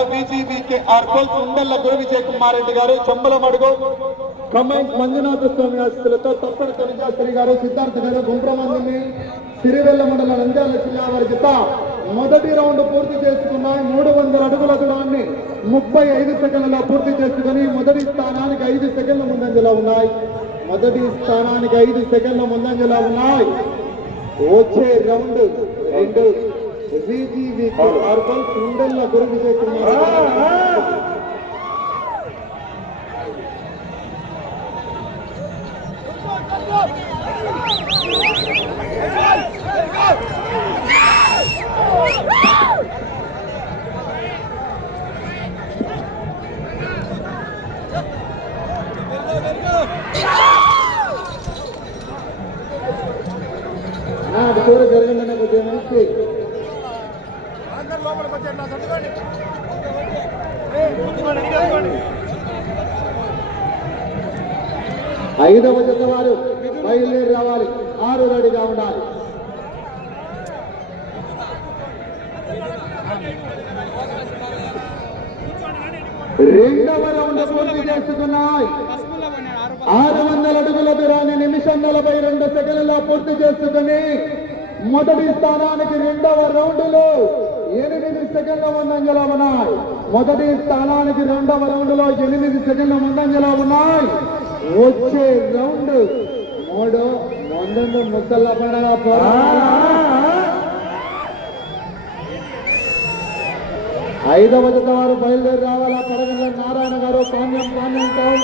ఆశీస్సులతో బీజీబీకే ఆర్కోల్స్ ఉండల్ల గురు విజయ్ కుమార్ రెడ్డి గారు చెంబలమడుగు ఖమ్మం మంజునాథ స్వామి ఆస్తులతో తప్పని కవిశాస్త్రి గారు సిద్ధార్థ గారు గుండ్రమందిని సిరివెల్ల మండల నంద్యాల జిల్లా వారి జత. మొదటి రౌండ్ పూర్తి చేసుకున్నాయి. మూడు వందల అడుగుల దూరాన్ని ముప్పై ఐదు సెకండ్లలో పూర్తి చేసుకుని మొదటి స్థానానికి ఐదు సెకండ్ల ముందంజలో ఉన్నాయి. మొదటి స్థానానికి ఐదు సెకండ్ల ముందంజలో ఉన్నాయి. వచ్చే రౌండ్ రెండు ಅರ್ಬಲ್ ತುಂಡೆಲ್ಲ ಕೊರಗಿದೆ ಕುಮಾರ చేసుకున్నాయి ఆరు వందల అడుగుల దూరాన్ని నిమిషం నలభై రెండు సెకండ్లలో పూర్తి చేసుకుని మొదటి స్థానానికి రెండవ రౌండ్లో ఎనిమిది సెకండ్ల ముందంజలో ఉన్నాయి. మొదటి స్థానానికి రెండవ రౌండ్లో ఎనిమిది సెకండ్ల ముందంజలో ఉన్నాయి. వచ్చే రౌండ్ మూడు ముందు ముసల్ల పడగా ఐదవ జత వారు బయలుదేరి రావాలా పడగల నారాయణ గారు. పాండ్యం పాండ్యం టౌన్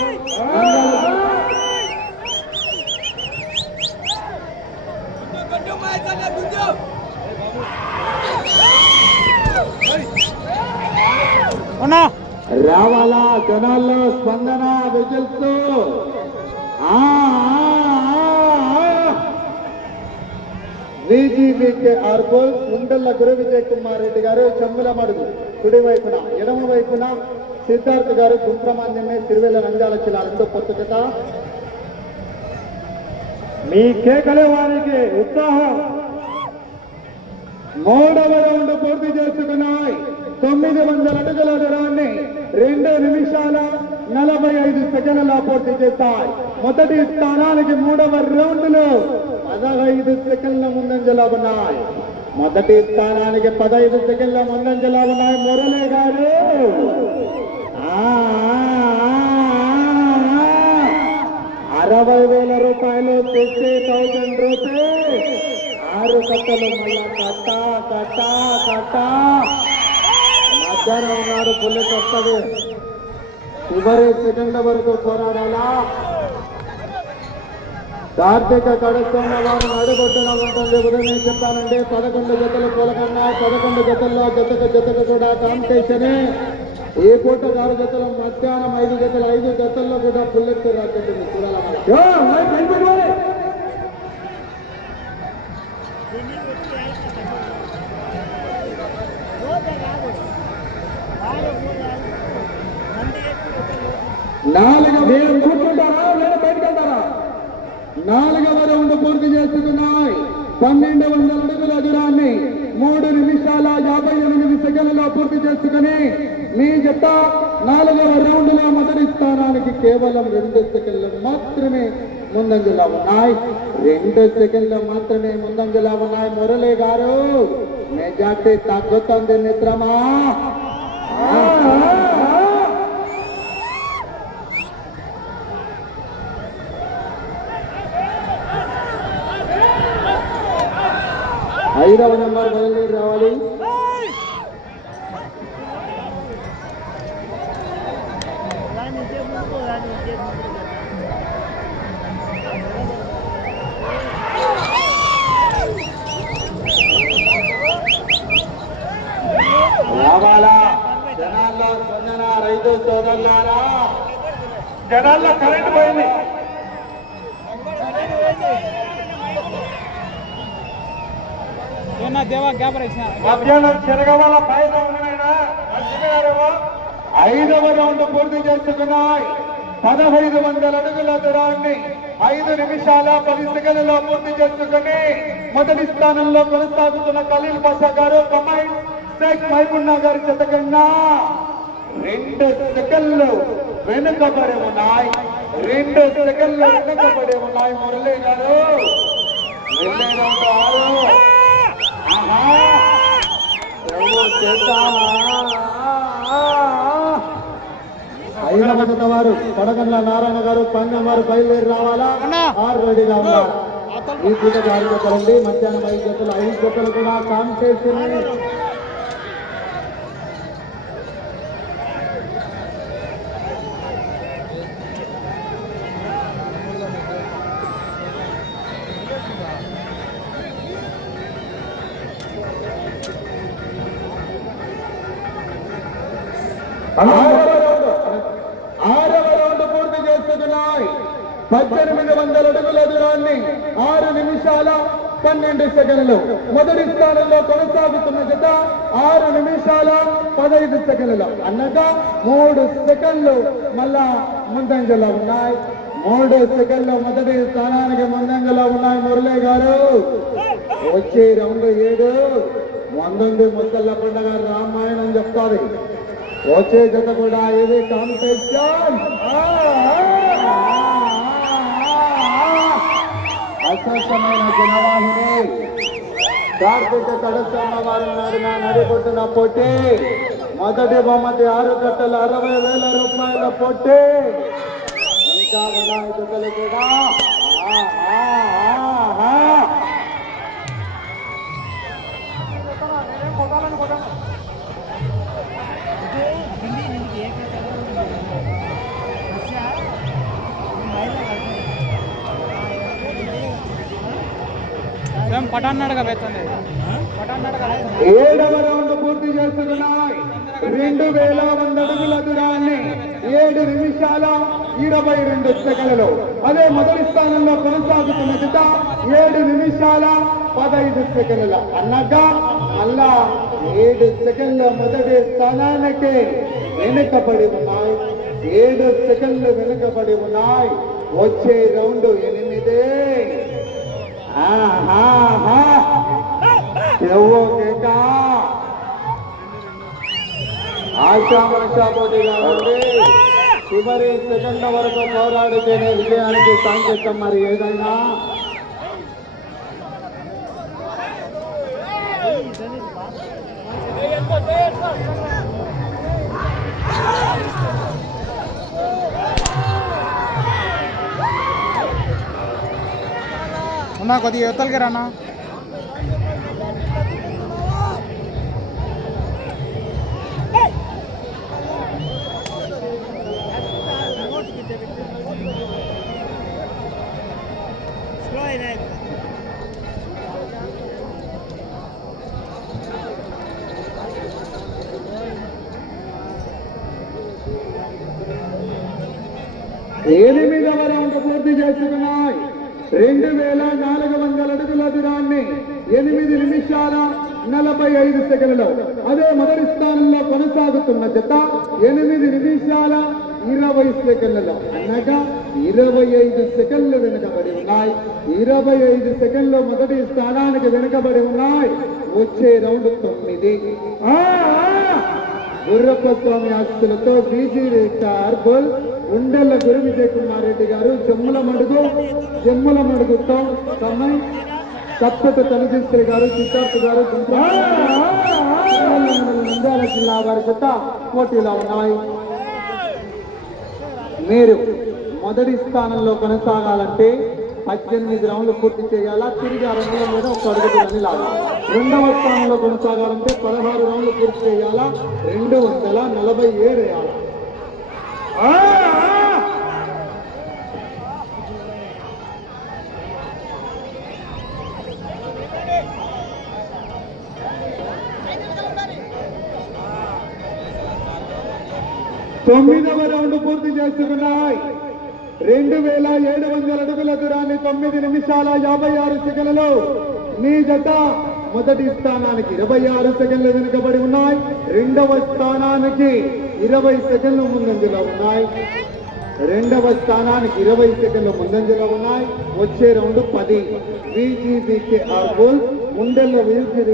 రావాలా జనాల్లో స్పందన విజిల్స్. బీజీపీకే ఆర్బోల్ ఉండల్ల గురు విజయ్ కుమార్ రెడ్డి గారు చెమ్ముల మడుగు. కుడి వైపున ఎడమ వైపున సిద్ధార్థ్ గారు గుంప్రమాన్యమే తిరువేల నంద్యాల జిల్లా రెండో కొత్త జత. మీ కేకలే వారికి ఉత్సాహం. మూడవ రౌండ్ పూర్తి చేసుకున్నాయి. తొమ్మిది వందల అడుగుల దూరాన్ని రెండు నిమిషాల నలభై ఐదు సెకండ్ల పూర్తి చేస్తాయి. మొదటి స్థానానికి మూడవ రౌండ్లో లో పదహైదు సెకండ్ల మొదటి స్థానానికి పదహైదు సెకండ్ల ముందంజలా ఉన్నాయి మురళి గారు. ఆ, అరవై వేల రూపాయలు ఫిఫ్టీ థౌజండ్ రూపీస్. ఆరు కట్టలు మళ్ళా కట్ట కట్ట కట్ట. మధ్యాహ్నం ఉన్నారు బుల్లెట్ వస్తుంది చివరి సెకండ్ల వరకు పోరాడాలా? కార్తీక కడుస్తున్న వారు అడుగొట్టున ఉంటుంది ఉదయం చెప్పానంటే పదకొండు జతలు పోలకన్నా పదకొండు జతల్లో జతకు జతకు కూడా కాంపిటీషన్. ఏ పూట ఆరు జతలు మధ్యాహ్నం ఐదు జతలు ఐదు జతల్లో కూడా బుల్లెట్ రాకుంటుంది చూడాలి నాలుగవ మీరు నాలుగవ రౌండ్ పూర్తి చేస్తున్నాయి. పన్నెండు వందల అడుగుల దూరాన్ని మూడు నిమిషాల యాభై ఎనిమిది సెకండ్లలో పూర్తి చేసుకుని మీ జత నాలుగవ రౌండ్లో మొదటి స్థానానికి కేవలం రెండు సెకండ్లు మాత్రమే ముందంజలా ఉన్నాయి. రెండు సెకండ్లు మాత్రమే ముందంజలా ఉన్నాయి మురళి గారు. మెజార్టీ తగ్గుతుంది మిత్రమా. ఐదవ నెంబర్ బయలుదేరి రావాలి. రావాలా? జనాల్లో స్పందన రైతు సోదరులారా? జనాల్లో కరెంట్ పోయింది. ఏమన్నా దేవా గ్యాప్ ఇచ్చిన. మధ్యాహ్నం చెరగవాల పైన ఐదవ రౌండ్ పూర్తి చేసుకున్నాయి. పదహైదు వందల అడుగుల దూరాన్ని ఐదు నిమిషాల పది సెకండ్లలో పూర్తి చేసుకుని మొదటి స్థానంలో కొనసాగుతున్న ఖలీల్ పాషా గారు కమాండ్ షేక్ మహబూబ్నా గారి చెత్త కన్నా రెండు సెకండ్లు వెనుకబడి ఉన్నాయి. రెండు సెకండ్లు వెనుకబడి ఉన్నాయి మురళీ గారు. వెళ్ళే ఆరు. వారు పడగండ్ల నారాయణ గారు పందెం వారు బయలుదేరి రావాలా? ఆరు రెడీగా ఉన్నారు. ఈ పూట ఆరు జతలండి మధ్యాహ్నం ఐదు జతలు ఐదు జతలు కూడా కాంపిటీషన్. ఆరవ రౌండ్ ఆరవ పూర్తి చేస్తున్నాయి. పద్దెనిమిది వందల అడుగుల దూరాన్ని ఆరు నిమిషాల పన్నెండు సెకండ్లు. మొదటి స్థానంలో కొనసాగుతున్న జత ఆరు నిమిషాల పదహైదు సెకండ్లు. అనగా మూడు సెకండ్లు మళ్ళా ముందంజలో ఉన్నాయి. మూడు సెకండ్లు మొదటి స్థానానికి ముందంజలో ఉన్నాయి మురళి గారు. వచ్చే రౌండ్ ఏడు. వందంది ముద్దల పండుగ రామాయణం చెప్తాది. వచ్చే జత కూడా ఇది కాంపిటీషన్ అసమైన జనవాహిని. కార్తీక కడసమ్మ వారి నడిన నడిపోతున్న పొట్టి మొదటి బహుమతి ఆరు గంటల అరవై వేల రూపాయల పొట్టి ఇంకా వినాయకులు కూడా. ఏడవ రౌండ్ పూర్తి చేస్తున్నాయి. రెండు వేల వంద అడుగుల దూరాన్ని ఏడు నిమిషాల ఇరవై రెండు సెకండ్లు అదే మొదటి స్థానంలో కొనసాగుతున్న జత ఏడు నిమిషాల పదహైదు సెకండ్ల. అనగా అలా ఏడు సెకండ్ల మొదటి స్థానానికి వెనుకబడి ఉన్నాయి. ఏడు సెకండ్లు వెనుకబడి ఉన్నాయి. వచ్చే రౌండ్ ఎనిమిదే. ఆహాహా ఎవో కేక ఆశామాషా పోటీగా ఉంది చివరి సెకండ్ వరకు పోరాడితేనే విజయానికి సాంకేతం మరి ఏదైనా ఉన్నా కొద్దిగా యువతలకి రానా? ఎనిమిదవ రౌండ్ పూర్తి చేసుకున్నాయి రెండు వేల నాలుగు వందల అడుగుల దూరాన్ని ఎనిమిది నిమిషాల నలభై ఐదు సెకండ్లు. అదే మొదటి స్థానంలో కొనసాగుతున్న జత ఎనిమిది నిమిషాల ఇరవై సెకండ్లు. అనగా ఇరవై ఐదు సెకండ్లు వెనుకబడి ఉన్నాయి. ఇరవై ఐదు సెకండ్లు మొదటి స్థానానికి వెనుకబడి ఉన్నాయి. వచ్చే రౌండ్ తొమ్మిది. ఆ, గుర్రప్ప స్వామి ఆస్తులతో బీజీ అర్బుల్ ఉండెల్ల గురు విజయ్ కుమార్ రెడ్డి గారు జమ్ముల మడుగు జమ్ముల మడుగుతో తమ్మాయి సత్యత చంద్రశేఖర్ గారు సిద్ధార్థ గారు నంద్యాల జిల్లా వారి జత పోటీలో ఉన్నాయి. మీరు మొదటి స్థానంలో కొనసాగాలంటే పద్దెనిమిది రౌండ్లు పూర్తి చేయాలా? తిరిగి ఆ రంగుల మీద ఒక అడుగుతుందని లాగా. రెండవ స్థానంలో కొనసాగాలంటే పదహారు రౌండ్లు పూర్తి చేయాలా? రెండు వందల నలభై ఏడు వేయాలా? తొమ్మిదవ రౌండ్ పూర్తి చేసుకున్నాయి రెండు వేల ఏడు వందల అడుగుల దూరాన్ని తొమ్మిది నిమిషాల యాభై ఆరు సెకండ్లలో నీ జత మొదటి స్థానానికి ఇరవై ఆరు సెకండ్లు వెనుకబడి ఉన్నాయి. రెండవ స్థానానికి ఇరవై సెకండ్లు ముందంజలో ఉన్నాయి. రెండవ స్థానానికి ఇరవై సెకండ్లు ముందంజలో ఉన్నాయి. వచ్చే రౌండ్ పది. బీజీబీకే ఆర్గోల్ ఉండెల్ల విజయ్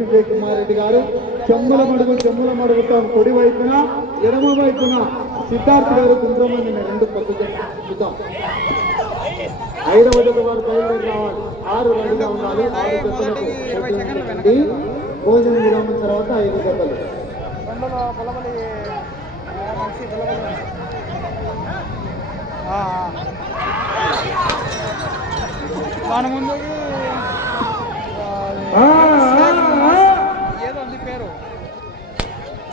విజయ్ కుమార్ రెడ్డి గారు చెమ్ముల మడుగు చెమ్ముల మడుగుతో కుడి వైపున ఎడమ వైపున సిద్ధార్థ్ గారు కుంభమంది రెండు పక్కన చూద్దాం ఐదవ జత వారు బయలుదేరి రావాలి ఆరు రెడీగా ఉండాలి ఆరు జతలకు. భోజన విరామం తర్వాత ఐదు జతలు. దాని ముందుకి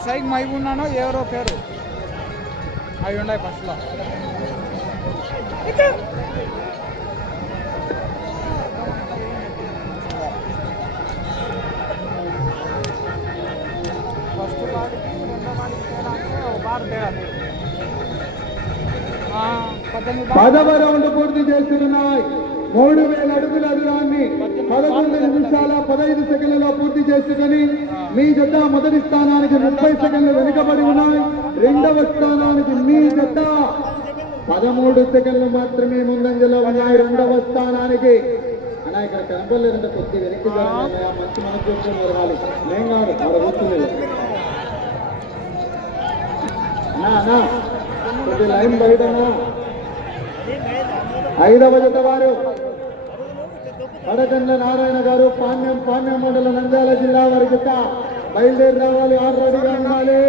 సైక్ మైబున్నానో ఎవరో పేరు? అవి ఉన్నాయి ఫస్ట్లో. ఫస్ట్ బాడీకి రెండో బాడీకి తేడా అంటే ఒక బార్ తేడా లేదు. ఆ, పద్దెనిమిది పదవ రౌండ్ పూర్తి చేస్తున్నాయి. మూడు వేల అడుగుల దూరాన్ని పదకొండు నిమిషాల పదహైదు సెకండ్లలో పూర్తి చేసుకుని మీ జత మొదటి స్థానానికి ముప్పై సెకండ్లు వెనుకబడి ఉన్నాయి. రెండవ స్థానానికి మీ జత పదమూడు సెకండ్లు మాత్రమే ముందంజలో ఉన్నాయి. రెండవ స్థానానికి అన్నా ఇక్కడ కనపడలేదంటే కొద్ది వెనక్కి జరగాలి మంచి మనసు చూసుకొని జరగాలి నేను కాదు ఆడ కూర్చునేది అన్నా అన్నా కొద్ది లైన్ బయటనా ఐదవ జత వారు. కడకండ్ల నారాయణ గారు పాణ్యం పాణ్యం మండలం నంద్యాల జిల్లా వరకు బయలుదేరి రావాలి ఆరు రెడీగా ఉండాలి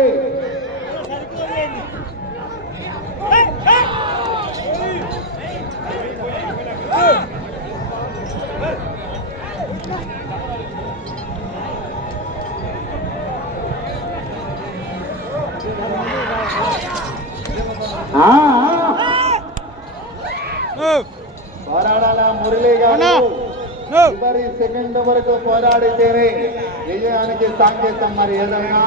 ఆ, ఆ. పోరాడాల మురళి అన్నా. గారు నో. చివరి సెకండ్ వరకు పోరాడితేనే విజయానికి సాంకేతం మరి ఏదైనా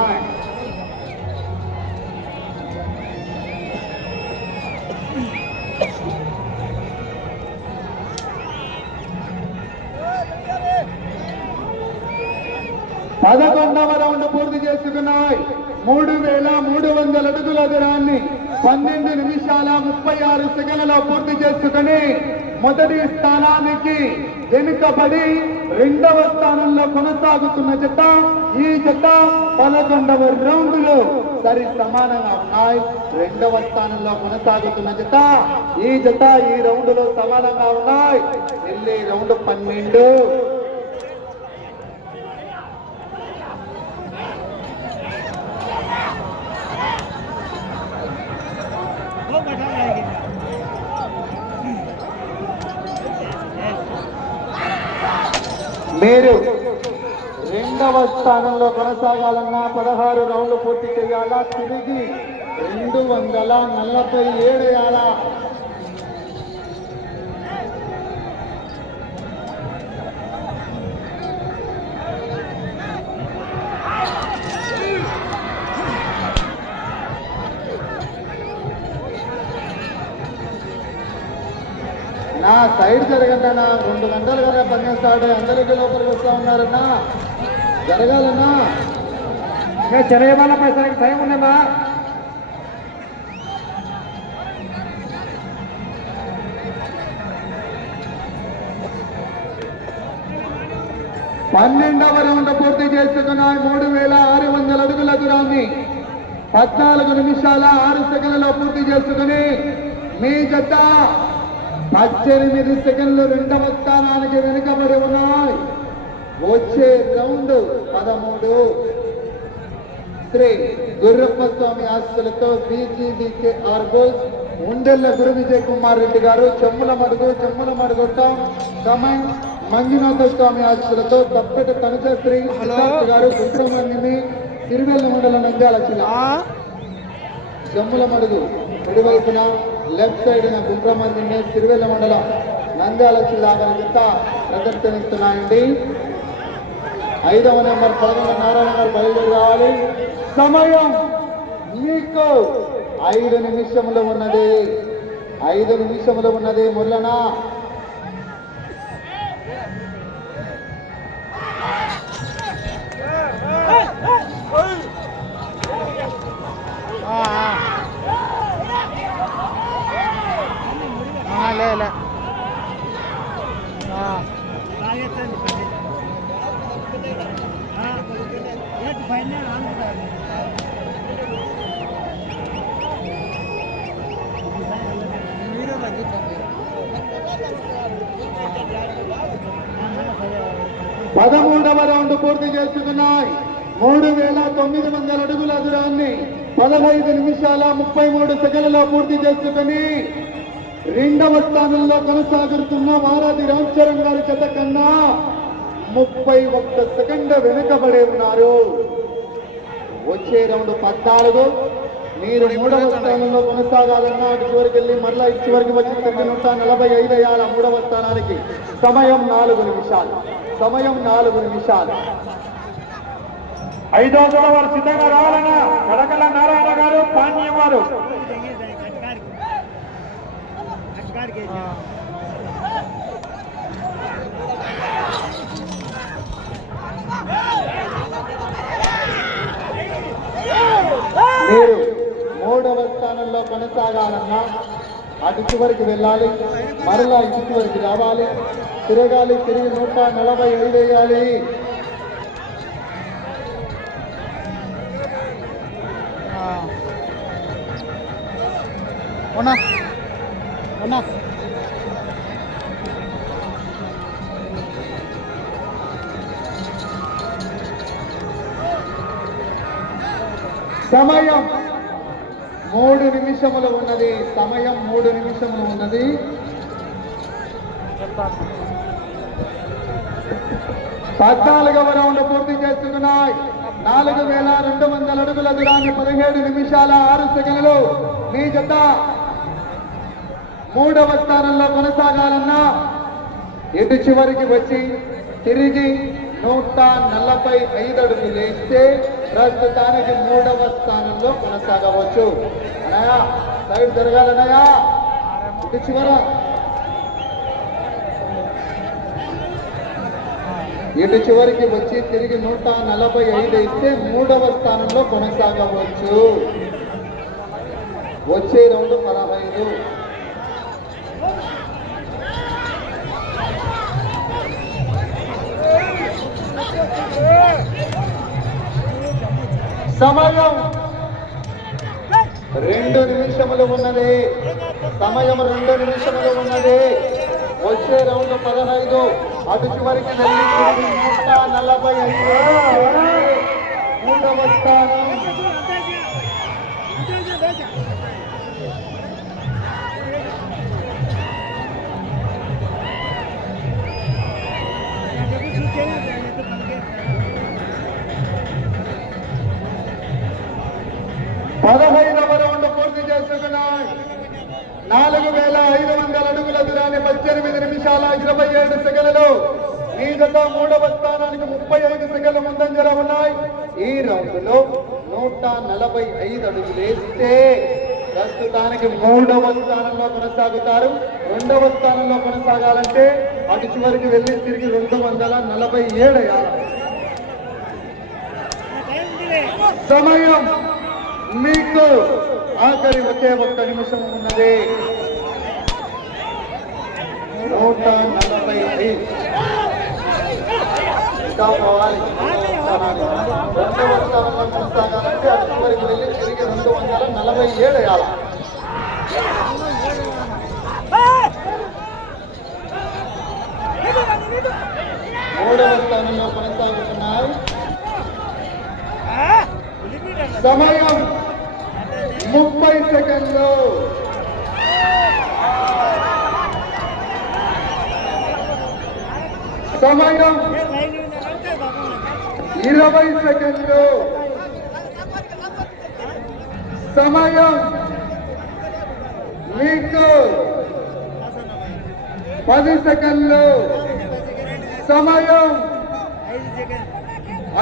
పదకొండవ రౌండ్ పూర్తి చేసుకున్నాయి. మూడు వేల మూడు వందల అడుగుల దూరాన్ని పన్నెండు నిమిషాల ముప్పై ఆరు సెకండ్లలో పూర్తి చేసుకుని మొదటి స్థానానికి వెనుకబడి రెండవ స్థానంలో కొనసాగుతున్న జత ఈ జత పదకొండవ రౌండ్లో సరి సమానంగా ఉన్నాయి. రెండవ స్థానంలో కొనసాగుతున్న జత ఈ జత ఈ రౌండ్లో సమానంగా ఉన్నాయి. వెళ్ళి రౌండ్ పన్నెండు. మీరు రెండవ స్థానంలో కొనసాగాలన్నా పదహారు రౌండ్లు పూర్తి చేయాలా? తిరిగి రెండు వందల నలభై ఏడేయాలా నా సైడ్ జరగండి అన్న రెండు గంటలు కదా పని స్టార్ట్ అందరికీ లోపలికి వస్తా ఉన్నారన్నా. జరగాలన్నా. చెరయమాల పైసలకి టైం ఉందమ్మా పన్నెండవ రౌండ్ పూర్తి చేసుకున్నాయి మూడు వేల ఆరు వందల అడుగుల దూరాన్ని పద్నాలుగు నిమిషాల ఆరు సెకండ్లలో పూర్తి చేసుకుని మీ జత పద్దెనిమిది సెకండ్లు రెండవ స్థానానికి వెనుకబడి ఉన్నాయి. వచ్చే రౌండ్ పదమూడు. శ్రీ గుర్రప్ప స్వామి ఆస్తులతో బీజీబీకే ఆర్గోల్స్ ఉండెల్ల గురు విజయ్ కుమార్ రెడ్డి గారు చెమ్ముల మడుగు చెమ్ముల మడుగుట్టం కమెంట్ మంజునాథ స్వామి ఆస్తులతో తప్పెట కనకశ్రీ గారు సుబ్రహ్మణ్యమి తిరువెల్ల మండల నంద్యాల జమ్ముల మడుగు కుడివైపున లెఫ్ట్ సైడ్ సుబ్రహ్మణ్యం తిరువెల్ల మండలం నంద్యాల జిల్లా వారి జత ప్రదర్శనిస్తున్నాయండి ఐదవ నెంబర్ పదకొండు నారాయణ గారు బయలుదేరి రావాలి సమయం మీకు ఐదు నిమిషములు ఉన్నది ఐదు నిమిషములు ఉన్నది మురళనా లే పదమూడవ రౌండ్ పూర్తి చేసుకున్నాయి. మూడు వేల తొమ్మిది వందల అడుగుల దూరాన్ని పదహైదు నిమిషాల ముప్పై మూడు సెకండ్లలో పూర్తి చేసుకుని రెండవ స్థానంలో కొనసాగుతున్న వారాది రామ్ చరణ్ గారి చెత్త కన్నా ముప్పై ఒక్క సెకండ్ వెనుకబడి ఉన్నారు. వచ్చే రౌండ్ పద్నాలుగు. మీరు మూడవ స్థానంలో కొనసాగాలన్నా అటు చివరికి వెళ్ళి మరలా ఇటు చివరికి వచ్చి తొమ్మిది నూట నలభై ఐదు అయ్యాల మూడవ స్థానానికి సమయం నాలుగు నిమిషాలు. సమయం నాలుగు నిమిషాలు. ఐదో వారు సిద్ధంగా రావాలన్నా కడకల నారాయణ గారు పాణ్యం వారు. మీరు మూడవ స్థానంలో కొనసాగాలన్నా అటు చివరికి వెళ్ళాలి మరలా ఇటు చివరికి రావాలి తిరగాలి తిరిగి నూట నలభై ఐదు వేయాలి ఉన్నా ఉన్నా సమయం మూడు నిమిషములు ఉన్నది. సమయం మూడు నిమిషములు ఉన్నది. పద్నాలుగవ రౌండ్ పూర్తి చేస్తున్నాయి. నాలుగు వేల రెండు వందల అడుగుల దూరాన్ని పదిహేడు నిమిషాల ఆరు సెకండ్లు మీ జత మూడవ స్థానంలో కొనసాగాలన్నా ఇటు చివరికి వచ్చి తిరిగి నూట నలభై ఐదు అడుగులు వేస్తే ప్రస్తుతానికి మూడవ స్థానంలో కొనసాగవచ్చు. అనయా సైడ్ జరగాలనయా ఇటు చివర. ఇటు చివరికి వచ్చి తిరిగి నూట నలభై ఐదు ఇస్తే మూడవ స్థానంలో కొనసాగవచ్చు. వచ్చే రౌండ్ పదహైదు. సమయం. రెండు నిమిషములు ఉన్నది. సమయం రెండు నిమిషములు ఉన్నది. వచ్చే రౌండ్ పదహైదు. అటు చివరికి వెళ్ళి నూట నలభై ఐదు మూడవ స్థానం. పదహైదవ రౌండ్ పూర్తి చేసుకున్నాయి నాలుగు వేల ఐదు వందల అడుగుల దూరాన్ని పద్దెనిమిది నిమిషాల ఇరవై ఏడు సెకండ్లు. ఈ మూడవ స్థానానికి ముప్పై ఐదు సెకలు ముందంజల ఉన్నాయి. ఈ రౌండ్లో నూట నలభై ఐదు అడుగులు వేస్తే ప్రస్తుతానికి మూడవ స్థానంలో కొనసాగుతారు. రెండవ స్థానంలో కొనసాగాలంటే అటు చివరికి వెళ్ళి తిరిగి రెండు వందల నలభై ఏడు సమయం మీకు ఆఖరి ఒకే ఒక్క నిమిషం ఉన్నది. నూట నలభై ఐదు. ఇంకా పోవాలి. స్థానానికి. రెండవ స్థానంలో కొనసాగాలంటే అటు చివరికి వెళ్ళి తిరిగి రెండు వందల నలభై ఏడు. వేయాలి మూడవ స్థానంలో కొనసాగుతున్నాయి. సమయం సెకండ్లు సమయం ఇరవై సెకండ్లు. సమయం మీకు పది సెకండ్లు. సమయం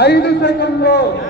ఐదు సెకండ్లు.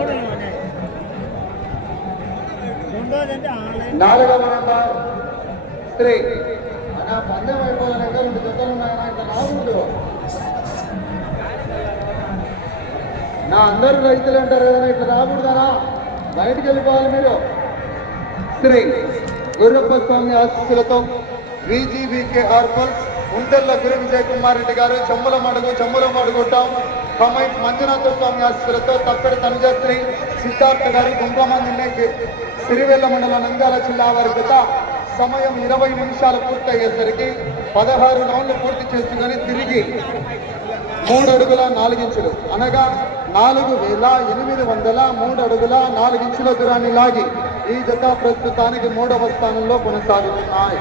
నాలుగవ నంబర్ స్త్రీ అన్నా పందెం అయిపోయినాక రెండు జతలు ఉన్నాయన్నా ఇట్లా రాకూడదు నా అందరు రైతులు అంటారు కదా ఇట్లా రాకూడదనా బయటికి వెళ్ళిపోవాలి మీరు. స్త్రీ గుర్రప్ప స్వామి ఆశీస్సులతో విజీబీకే ఆర్పల్ ఉంటెల్ల గురు విజయ్ కుమార్ రెడ్డి గారు చెమ్మల మడుగు చెమ్మల మడుగుంటాం కమైట్ మంజునాథ స్వామి ఆశీస్సులతో తప్పెడి తనుజాత్రి సిద్ధార్థ గారి గుంపమంది సిరివెల్ల మండలం నంద్యాల జిల్లా వారి గత సమయం ఇరవై నిమిషాలు పూర్తయ్యేసరికి పదహారు రౌండ్లు పూర్తి చేసుకుని తిరిగి మూడు అడుగుల నాలుగించులు. అనగా నాలుగు వేల ఎనిమిది వందల మూడు అడుగుల నాలుగించుల దూరాన్ని లాగి ఈ జత ప్రస్తుతానికి మూడవ స్థానంలో కొనసాగుతున్నాయి.